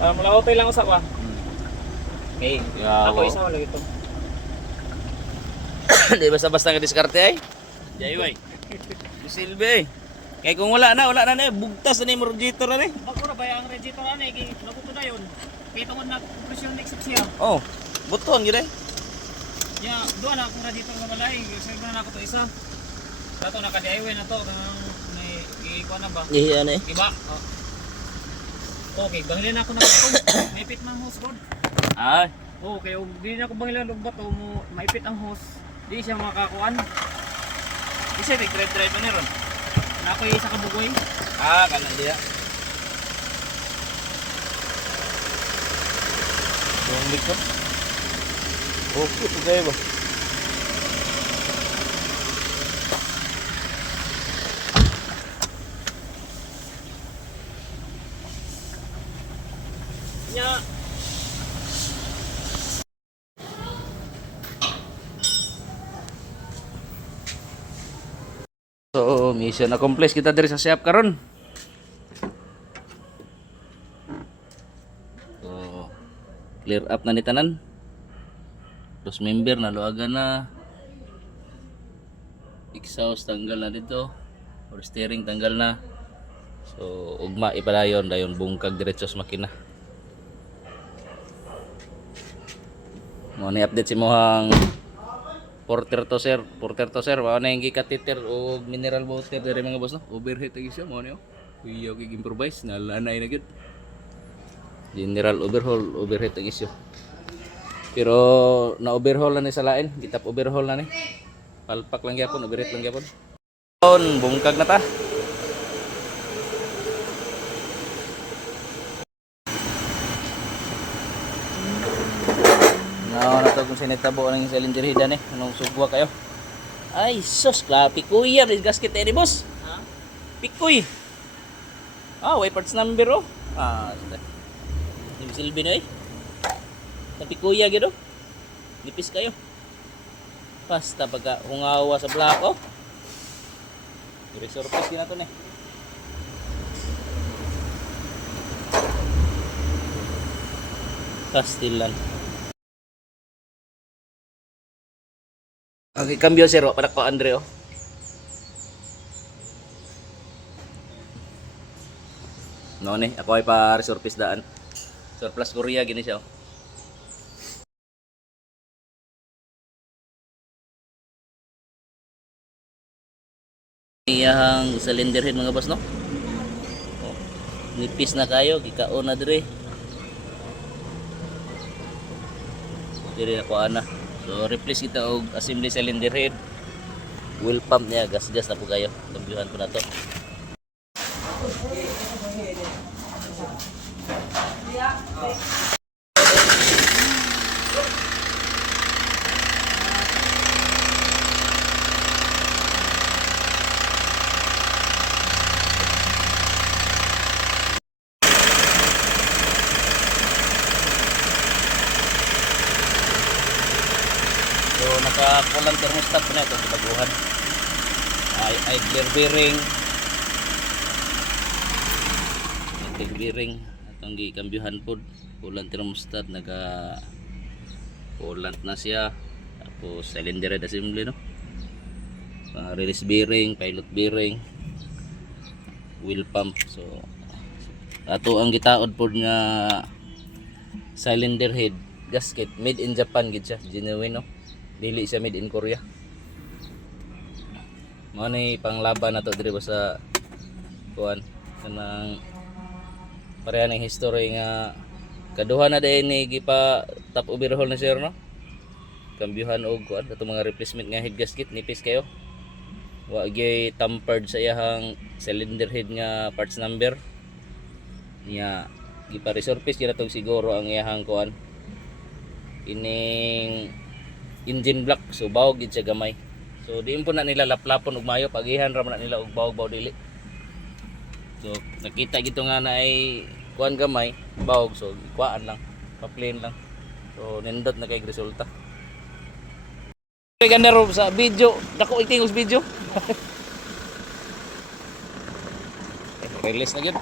Mula hotel lang usa ba? Okay. Yeah, Ako isa wala ito. Di basta-basta nga diskarte ay. Jay way. Silbi. Kay kung wala na eh. Bugtas na ni mo radiator na eh. Ako na ba ang radiator na eh, naguto na yun. Kaya tungod na kompresyon na exit siya. Oh, buton yun eh. Ya, doon na akong radiator na malay. Sirve na ako to isa. Dato naka-DIY na to. May ikuha na ba? Ihiyan eh. Iba? Oh. Okay, bangilin ako na ito. Maipit ng hose rod. Ay. Okay, di na ako bangilin ng bato mo. Maipit ang hose. Di siya makakuan. Isa may drive na ron. Na ako isa kabugoy. Kanan dia. Yung likod. Okay, ito kayo ba? Nya. So, mission accomplished kita diri sa shop karon. So, clear up na ni tanan. Terus member na luagan na. Exhaust tanggal na dito. Or steering tanggal na. So, ugma ipadayon dayon bungkag diretso sa makina. Mo ni update si mohang porter to sir, mao na yung gikatiter o mineral water diri mga boss no. Overheat lagi siya mo niyo. Kuya kay improvise na lanay na gid. General overheat lagi siya. Pero na overhaul na ni sa lain, gitap overhaul na ni. Palpak lang gyapon, overheat lang gyapon. Bungkag na ta. Na to kung sinitabo ng cylinder head eh. Anong sugwa kayo? Ay, sus, pikoy yan. Gasket eh, boss. Ha? Pikoy. Way parts number oh. Yung silbi na eh. Napikuya gitu. Nipis kayo. Basta pagka hungawa sa blako. I-resurface din nato ni. Pastilan. Okay, cambio zero para ko Andre oh. No ni, ako ay pa resurface daan. Surplus Korea gini siya oh. Iyang cylinder head mga boss no. Oh, nipis na kayo, gikaon na dire. Dire na ko ana. So replace kita og assembly cylinder head. Wheel pump niya, gas-gas na po kayo. Kambyuhan ko na to. So naka-pulang thermostat na ito sa baguhan. Ay clear bearing. Clear bearing atong gikambyuhan pod. Pulang thermostat naka-pulant na siya. Tapos cylinder head assembly no. Release bearing, pilot bearing, wheel pump. So ato ang gitaod pod nga cylinder head gasket made in Japan gid siya, genuine no. Dili siya made in Korea. Mao ni panglaban nato diri sa kuan kanang pareha ning history nga kaduha na day ni gipa top overhaul na sir no. Kambyuhan og kuan ato mga replacement nga head gasket nipis kayo. Wa gyud tampered sa iyang cylinder head nga parts number. Niya gipa resurface gyud atong siguro ang iyang kuan ining engine block, so bawog gid siya gamay. So diin po na nila laplapon og mayo, pagihan ra man na nila og bawog dili. So nakita gito nga na ay kuan gamay, bawog, so ikuan lang, pa-plain lang. So nindot na kay resulta. Ganda ro sa video, dako itingog video. Release na gyud.